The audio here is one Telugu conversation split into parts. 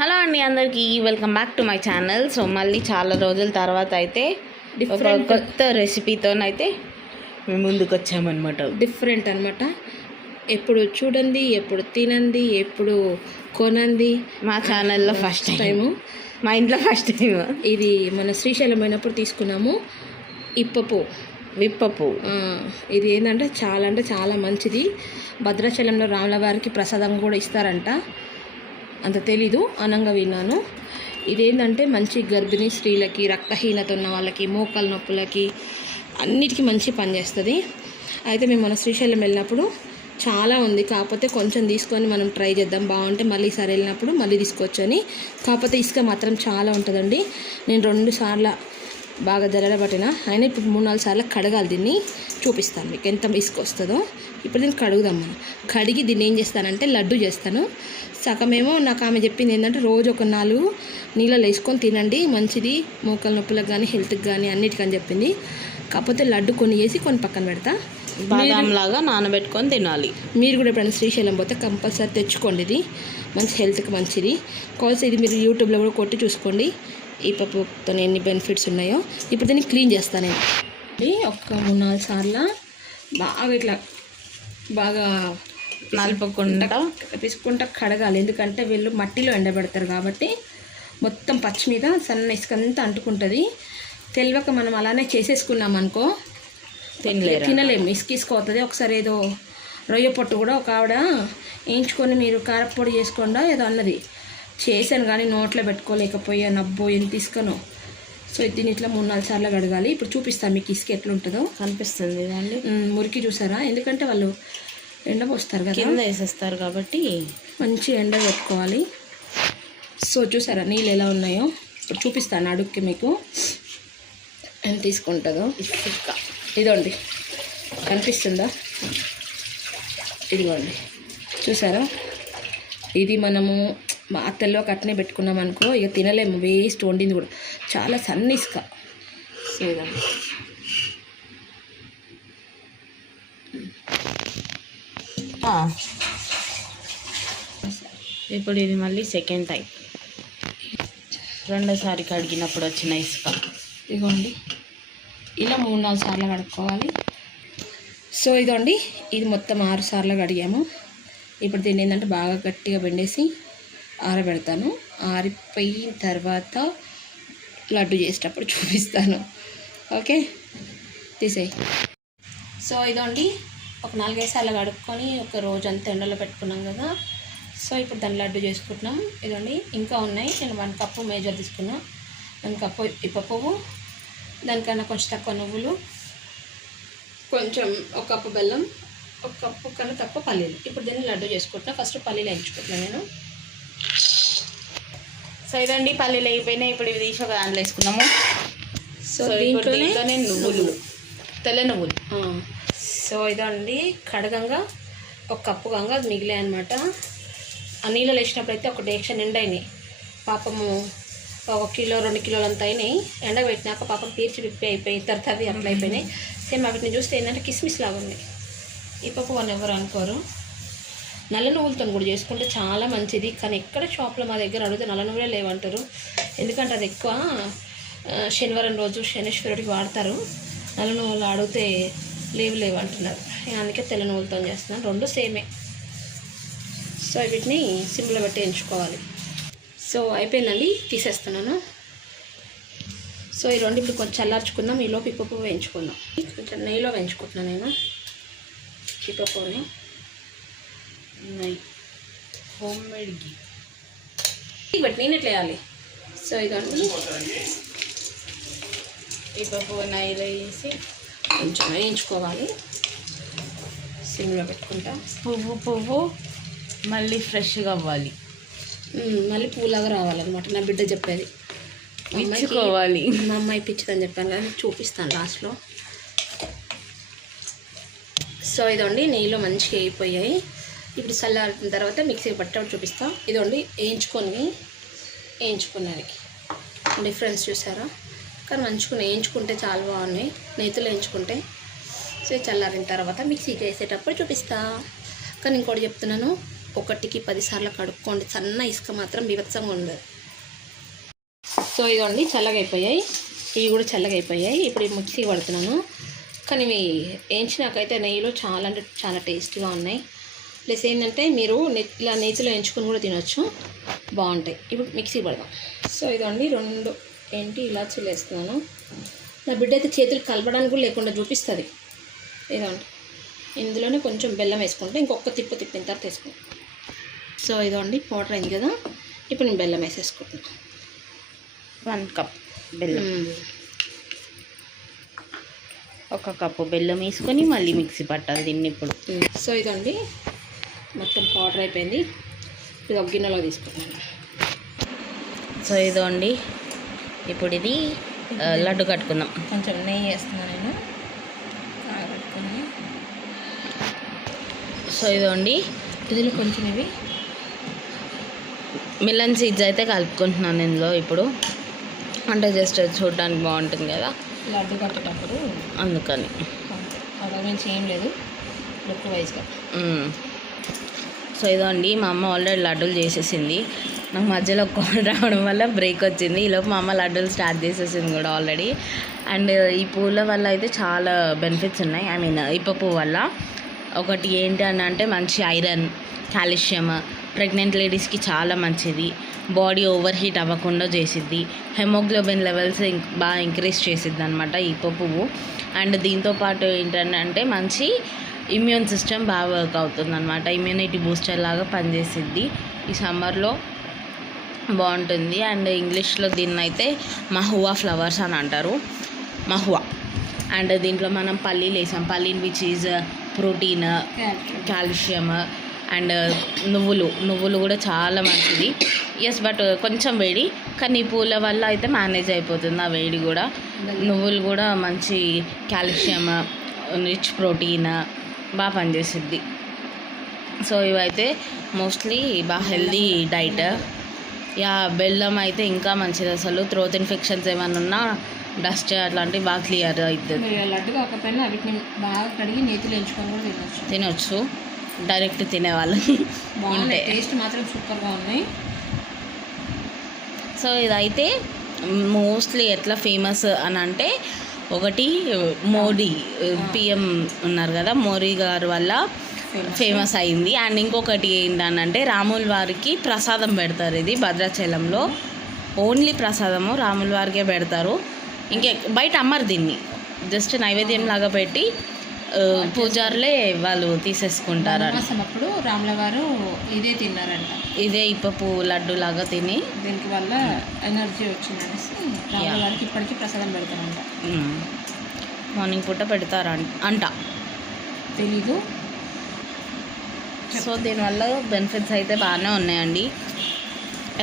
హలో అండి అందరికీ welcome back to my channel. So మళ్ళీ చాలా రోజుల తర్వాత అయితే ఒక కొత్త రెసిపీతోనైతే మేము ముందుకు వచ్చామన్నమాట. డిఫరెంట్ అనమాట. ఎప్పుడు చూడండి, ఎప్పుడు తినండి, ఎప్పుడు కొనండి. మా ఛానల్లో ఫస్ట్ టైము, మా ఇంట్లో ఫస్ట్ టైం. ఇది మన శ్రీశైలం పోయినప్పుడు తీసుకున్నాము. విప్పపు. ఇది ఏంటంటే చాలా మంచిది. భద్రాచలంలో రాముల వారికి ప్రసాదం కూడా ఇస్తారంట, అంత తెలీదు, అనంగా విన్నాను. ఇదేంటంటే మంచి గర్భిణీ స్త్రీలకి, రక్తహీనత ఉన్న వాళ్ళకి, మోకాల నొప్పులకి అన్నిటికీ మంచి పనిచేస్తుంది. అయితే మేము మన శ్రీశైలం వెళ్ళినప్పుడు చాలా ఉంది, కాకపోతే కొంచెం తీసుకొని మనం ట్రై చేద్దాం, బాగుంటే మళ్ళీ ఈసారి వెళ్ళినప్పుడు మళ్ళీ తీసుకోవచ్చని. కాకపోతే ఇసుక మాత్రం చాలా ఉంటుందండి. నేను 2 సార్లు బాగా జల్లడబట్టిన, అయినా ఇప్పుడు 3-4 సార్లు కడగాలి. దీన్ని చూపిస్తాను మీకు ఎంత ఇసుక వస్తుందో. ఇప్పుడు దీన్ని కడుగుదాం. మనం కడిగి దీన్ని ఏం చేస్తానంటే లడ్డు చేస్తాను. సగమేమో నాకు ఆమె చెప్పింది ఏంటంటే రోజు ఒక 4 నీళ్ళలో వేసుకొని తినండి, మంచిది మోకాల నొప్పులకు కానీ హెల్త్కి కానీ అన్నిటికని చెప్పింది. కాకపోతే లడ్డు కొన్ని వేసి కొన్ని పక్కన పెడతా, బాదంలాగా నానబెట్టుకొని తినాలి. మీరు కూడా ఎప్పుడైనా శ్రీశైలం పోతే కంపల్సరీ తెచ్చుకోండి, ఇది మంచి హెల్త్కి మంచిది. కాల్స్ ఇది మీరు యూట్యూబ్లో కూడా కొట్టి చూసుకోండి, ఈ పప్పుతో ఎన్ని బెనిఫిట్స్ ఉన్నాయో. ఇప్పుడు దీన్ని క్లీన్ చేస్తాను నేను. ఒక 3-4 సార్లు బాగా ఇట్లా బాగా పిసుకుంటా కడగాలి. ఎందుకంటే వీళ్ళు మట్టిలో ఎండబెడతారు కాబట్టి మొత్తం పచ్చి మీద సన్న ఇసుక అంతా అంటుకుంటుంది. తెలియక మనం అలానే చేసేసుకున్నాం అనుకో తినలేము, ఇసుకపోతుంది. ఒకసారి ఏదో రొయ్య పొట్టు కూడా ఒక ఆవిడ వేయించుకొని మీరు కారపొడి చేసుకోండా ఏదో అన్నది, చేశాను కానీ నోట్లో పెట్టుకోలేకపోయా, నబ్బో ఎంత ఇసుకను. సో దీన్ని ఇట్లా 3-4 సార్లు కడగాలి. ఇప్పుడు చూపిస్తాను మీకు ఇసుక ఎట్లుంటుందో. కనిపిస్తుంది అండి మురికి చూసారా, ఎందుకంటే వాళ్ళు ఎండ పోస్తారు కదా, కింద వేసేస్తారు కాబట్టి మంచి ఎండ పెట్టుకోవాలి. సో చూసారా నీళ్ళు ఎలా ఉన్నాయో. ఇప్పుడు చూపిస్తాను అడుక్కి మీకు ఎంత తీసుకుంటుందో. ఇదిగోండి కనిపిస్తుందా, ఇదిగోండి చూసారా. ఇది మనము మా తెల్లో కట్టనే పెట్టుకున్నాం అనుకో ఇక తినలేము, వేస్ట్, వండింది కూడా చాలా సన్న ఇసుక. సేదండి ఇప్పుడు ఇది మళ్ళీ సెకండ్ టైం, రెండోసారి కడిగినప్పుడు వచ్చిన ఇసుక. ఇదిగోండి ఇలా 3-4 సార్లు కడుక్కోవాలి. సో ఇదిగోండి ఇది మొత్తం 6 సార్లు కడిగాము. ఇప్పుడు దీన్ని ఏంటంటే బాగా గట్టిగా పిండేసి ఆరబెడతాను. ఆరిపోయిన తర్వాత లడ్డు చేసేటప్పుడు చూపిస్తాను. ఓకే తీసేయి. సో ఇదిగోండి ఒక 4-5 సార్లు కడుక్కొని ఒక రోజంతా ఎండలో పెట్టుకున్నాం కదా. సో ఇప్పుడు దాన్ని లడ్డు చేసుకుంటున్నాం. ఇదండి ఇంకా ఉన్నాయి. నేను 1 కప్పు మేజర్ తీసుకున్నా, 1 కప్పు పువ్వు, దానికన్నా కొంచెం తక్కువ నువ్వులు, కొంచెం 1 కప్పు బెల్లం, 1 కప్పు కన్నా తక్కువ పల్లీలు. ఇప్పుడు దీన్ని లడ్డు చేసుకుంటున్నా. ఫస్ట్ పల్లీలు వేయించుకుంటున్నాను నేను. సో ఇదండి పల్లీలు అయిపోయినాయి. ఇప్పుడు ఇవి తీసి ఒక దాంట్లో వేసుకున్నాము. సో దీంట్లోనే నువ్వులు, తెల్ల నువ్వులు. సో ఇదండి కడగంగా 1 కప్పు గంగా మిగిలాయి అనమాట. ఆ నీళ్ళలో వేసినప్పుడు అయితే ఒక డేక్ష నిండా అయినాయి. పాపము 1 కిలో 2 కిలోలు అంతా అయినాయి. ఎండకు పెట్టినాక పాపం పీర్చి విప్పి అయిపోయి తర్వాత అవి అట్లా అయిపోయినాయి. సేమ్ వాటిని చూస్తే ఏంటంటే కిస్మిస్ లాగా ఉన్నాయి. ఈ పప్పు అని ఎవరు అనుకోరు. నల్ల నువ్వులతో కూడా చేసుకుంటే చాలా మంచిది, కానీ ఎక్కడ షాప్లో మా దగ్గర అడిగితే నల్ల నువ్వులే లేవంటారు. ఎందుకంటే అది ఎక్కువ శనివారం రోజు శనీశ్వరుడికి వాడతారు. నల్ల నువ్వులు అడిగితే లేవు అంటున్నారు. అందుకే తెల్ల నువ్వులతో చేస్తున్నాను. 2 సేమే. సో వీటిని సిమ్లో పెట్టి ఎంచుకోవాలి. సో అయిపోయిందండి, తీసేస్తున్నాను. సో ఈ 2 ఇప్పుడు కొంచెం చల్లార్చుకుందాం. ఈలోపు ఈ పప్పు వేయించుకుందాం. కొంచెం నెయ్యిలో వేయించుకుంటున్నాను నేను ఈ పప్పుని. హోమ్ మేడ్ గీ బట్ నేను ఎట్లా వేయాలి. సో ఇదండి ఈ పప్పు నెయ్యిలో వేసి కొంచెం వేయించుకోవాలి, సిమ్లో పెట్టుకుంటా. పువ్వు మళ్ళీ ఫ్రెష్గా అవ్వాలి, మళ్ళీ పూలాగా రావాలన్నమాట. నా బిడ్డ చెప్పేది ఇచ్చుకోవాలి. మా అమ్మాయి పిచ్చిదని చెప్పాను కదా, చూపిస్తాను లాస్ట్లో. సో ఇదండి నెయ్యిలో మంచిగా అయిపోయాయి. ఇప్పుడు చల్లారిన తర్వాత మిక్సీ పట్టేటప్పుడు చూపిస్తాం. ఇదండి వేయించుకున్నది డిఫరెన్స్ చూసారా. కానీ మంచిగా వేయించుకుంటే చాలా బాగున్నాయి, నెయ్యితో వేయించుకుంటే. సో చల్లారిన తర్వాత మిక్సీకి వేసేటప్పుడు చూపిస్తా. కానీ ఇంకోటి చెప్తున్నాను, ఒకటికి 10 సార్లు కడుక్కోండి. సన్న ఇసుక మాత్రం బీభత్సంగా ఉండదు. సో ఇదిగోండి చల్లగా అయిపోయాయి, ఇవి కూడా చల్లగా అయిపోయాయి. ఇప్పుడు ఈ మిక్సీ పడుతున్నాను. కానీ ఇవి వేయించినాకైతే నెయ్యిలో చాలా అంటే చాలా టేస్టీగా ఉన్నాయి. ప్లస్ ఏంటంటే మీరు ఇలా నేతిలో వేయించుకొని కూడా తినొచ్చు, బాగుంటాయి. ఇప్పుడు మిక్సీ పడదాం. సో ఇదండి 2 ఇలాచీలు వేస్తున్నాను. నా బిడ్డ అయితే చేతులు కలపడానికి కూడా లేకుండా చూపిస్తుంది. ఇదండి ఇందులోనే కొంచెం బెల్లం వేసుకుంటే ఇంకొక తిప్పిన తర్వాత వేసుకుంటాం. సో ఇదండి పౌడర్ అయింది కదా, ఇప్పుడు నేను బెల్లం వేసేసుకుంటున్నాను. 1 కప్ బెల్లం, 1 కప్పు బెల్లం వేసుకొని మళ్ళీ మిక్సీ పట్టాలి దీన్ని ఇప్పుడు. సో ఇదండి మొత్తం పౌడర్ అయిపోయింది. ఇది ఒక గిన్నెలో తీసుకుంటాను. సో ఇదండి ఇప్పుడు ఇది లడ్డు కట్టుకుందాం. కొంచెం నెయ్యి వేస్తున్నాను నేను కట్టుకుని. సో ఇదండి ఇందులో కొంచెం ఇవి మిలన్ సీడ్స్ అయితే కలుపుకుంటున్నాను ఇందులో ఇప్పుడు, అంటే జస్ట్ చూడడానికి బాగుంటుంది కదా లడ్డు కట్టేటప్పుడు, అందుకని. అలా నుంచి ఏం లేదు, లుక్ వైజ్గా. సో ఇదండి మా అమ్మ ఆల్రెడీ లడ్డూలు చేసేసింది. నాకు మధ్యలో కాల్ రావడం వల్ల బ్రేక్ వచ్చింది. ఈలోపు మా అమ్మ లడ్డూలు స్టార్ట్ చేసేసింది కూడా ఆల్రెడీ. అండ్ ఈ పూల వల్ల అయితే చాలా బెనిఫిట్స్ ఉన్నాయి. ఐ మీన్ ఇప్ప పువ్వు వల్ల ఒకటి ఏంటి అని అంటే మంచి ఐరన్, కాల్షియం, ప్రెగ్నెంట్ లేడీస్కి చాలా మంచిది. బాడీ ఓవర్ హీట్ అవ్వకుండా చేసిద్ది. హెమోగ్లోబిన్ లెవెల్స్ బాగా ఇంక్రీజ్ చేసిద్ది అనమాట ఇప్ప పువ్వు. అండ్ దీంతోపాటు ఏంటంటే మంచి ఇమ్యూన్ సిస్టమ్ బాగా వర్క్ అవుతుంది అనమాట. ఇమ్యూనిటీ బూస్టర్ లాగా పనిచేసిద్ది. ఈ సమ్మర్లో బాగుంటుంది. అండ్ ఇంగ్లీష్లో దీన్ని అయితే మహువా ఫ్లవర్స్ అని అంటారు, మహువా. అండ్ దీంట్లో మనం పల్లీలు వేసాం, పల్లీలు which is protein, calcium. And నువ్వులు కూడా చాలా మంచిది. ఎస్, బట్ కొంచెం వేడి, కానీ పూల వల్ల అయితే మేనేజ్ అయిపోతుంది ఆ వేడి కూడా. నువ్వులు కూడా మంచి కాల్షియం, రిచ్ ప్రోటీన్ బాగా పనిచేసిద్ది. సో ఇవైతే మోస్ట్లీ బాగా హెల్దీ డైట్. యా, బెల్లం అయితే ఇంకా మంచిది. అసలు థ్రోట్ ఇన్ఫెక్షన్స్ ఏమైనా ఉన్నా డస్ట్ అట్లాంటివి బాగా క్లియర్ అవుతుంది. లడ్డు కాకపోయినా వీటిని బాగా కడిగి నేతిలో ఎంచుకొని కూడా తినొచ్చు డైరెక్ట్ తినేవాళ్ళు. బాగుంటాయి, టేస్ట్ మాత్రం సూపర్గా ఉన్నాయి. సో ఇదైతే మోస్ట్లీ ఎట్లా ఫేమస్ అని అంటే, ఒకటి మోడీ పిఎం ఉన్నారు కదా, మోడీ గారు వల్ల ఫేమస్ అయింది. అండ్ ఇంకొకటి ఏంటనంటే రాముల వారికి ప్రసాదం పెడతారు. ఇది భద్రాచలంలో ఓన్లీ ప్రసాదము రాముల వారికే పెడతారు. ఇంకే బయట అమ్మరు దీన్ని, జస్ట్ నైవేద్యం లాగా పెట్టి పూజారులే వాళ్ళు తీసేసుకుంటారు. అప్పుడు రాముల వారు ఇదే తిన్నారంట, ఇదే ఇప్పపు లడ్డు లాగా తిని దీనికి వల్ల ఎనర్జీ వచ్చిందనేసి రాముల వారికి ఇప్పటికీ ప్రసాదం పెడతారంట. మార్నింగ్ పూట పెడతారు అంట, తెలీదు. సో దీనివల్ల బెనిఫిట్స్ అయితే బాగానే ఉన్నాయండి.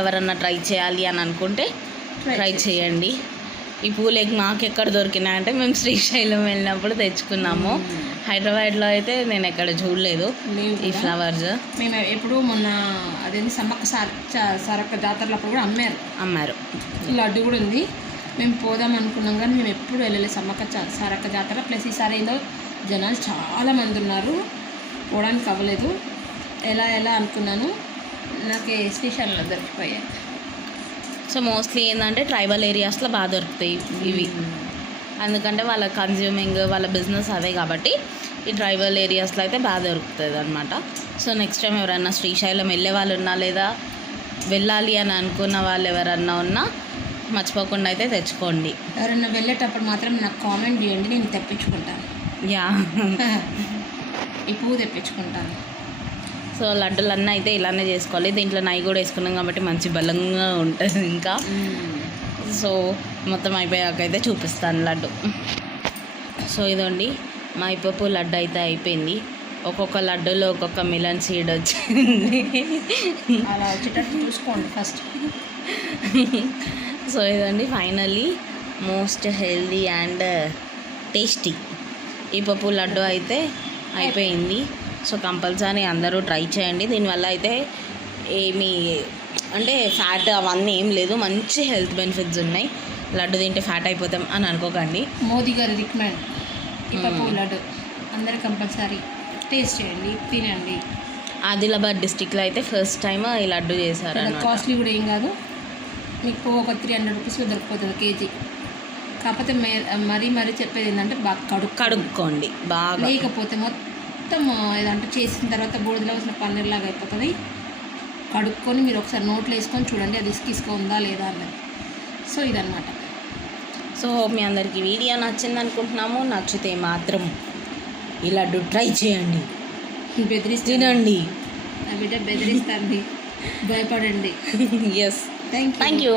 ఎవరన్నా ట్రై చేయాలి అని అనుకుంటే ట్రై చేయండి. ఈ పూలు మాకు ఎక్కడ దొరికినాయంటే మేము శ్రీశైలం వెళ్ళినప్పుడు తెచ్చుకున్నాము. హైదరాబాద్లో అయితే నేను ఎక్కడ చూడలేదు ఈ ఫ్లవర్స్. మేము ఎప్పుడు మొన్న అదేంటి సమ్మక్క సారక్క జాతరలప్పుడు కూడా అమ్మారు. లడ్డు కూడా ఉంది. మేము పోదాం అనుకున్నాం కానీ మేము ఎప్పుడు వెళ్ళలేదు సమ్మక్క సారక్క జాతర. ప్లస్ ఈసారి ఏదో జనాలు చాలామంది ఉన్నారు, పోవడానికి అవ్వలేదు. ఎలా అనుకున్నాను, నాకు శ్రీశైలంలో దొరికిపోయాయి. సో మోస్ట్లీ ఏంటంటే ట్రైబల్ ఏరియాస్లో బాగా దొరుకుతాయి ఇవి, ఎందుకంటే వాళ్ళ కన్జ్యూమింగ్ వాళ్ళ బిజినెస్ అదే కాబట్టి ఈ ట్రైబల్ ఏరియాస్లో అయితే బాగా దొరుకుతుంది అనమాట. సో నెక్స్ట్ టైం ఎవరన్నా శ్రీశైలం వెళ్ళే వాళ్ళు ఉన్నా, లేదా వెళ్ళాలి అని అనుకున్న వాళ్ళు ఎవరన్నా ఉన్నా మర్చిపోకుండా అయితే తెచ్చుకోండి. ఎవరన్నా వెళ్ళేటప్పుడు మాత్రం నాకు కామెంట్ చేయండి, నేను తెప్పించుకుంటాను. యా, ఈ పువ్వు తెప్పించుకుంటాను. సో లడ్డులన్నీ అయితే ఇలానే చేసుకోవాలి. దీంట్లో నెయ్యి కూడా వేసుకున్నాం కాబట్టి మంచి బలంగా ఉంటుంది ఇంకా. సో మొత్తం అయిపోయాకైతే చూపిస్తాను లడ్డు. సో ఇదండి మా ఇప్పపు లడ్డు అయితే అయిపోయింది. ఒక్కొక్క లడ్డూలో ఒక్కొక్క మిలన్ సీడ్ వచ్చింది. అలా వచ్చేటట్టు చూసుకోండి ఫస్ట్. సో ఇదండి finally most healthy and tasty ఇప్పపు లడ్డు అయితే అయిపోయింది. సో కంపల్సరీ అందరూ ట్రై చేయండి. దీనివల్ల అయితే ఏమీ అంటే ఫ్యాట్ అవన్నీ ఏం లేదు, మంచి హెల్త్ బెనిఫిట్స్ ఉన్నాయి. లడ్డు తింటే ఫ్యాట్ అయిపోతాం అని అనుకోకండి. మోదీ గారి రికమెండ్ ఇప్పపు లడ్డు అందరూ కంపల్సరీ టేస్ట్ చేయండి, తినండి. ఆదిలాబాద్ డిస్టిక్లో అయితే ఫస్ట్ టైం ఈ లడ్డు చేశారు అన్నమాట. కాస్ట్లీ కూడా ఏం కాదు, మీకు ఒక 300 రూపీస్లో దొరికిపోతుంది కేజీ. కాకపోతే మరీ చెప్పేది ఏంటంటే బాగా కడుక్కోండి బాగా, లేకపోతే మొత్తం ఏదంటే చేసిన తర్వాత బూడిదలో వచ్చిన పన్నీర్ లాగా అయిపోతుంది. కడుక్కొని మీరు ఒకసారి నోట్లో వేసుకొని చూడండి అది ఇసుక ఉందా లేదా అన్నది. సో ఇదన్నమాట. సో మీ అందరికీ వీడియో నచ్చింది అనుకుంటున్నాము. నచ్చితే మాత్రం ఈ లడ్డు ట్రై చేయండి, తినండి, నా బిడ్డ బెదిరిస్తుంది, భయపడండి. Yes, thank thank you.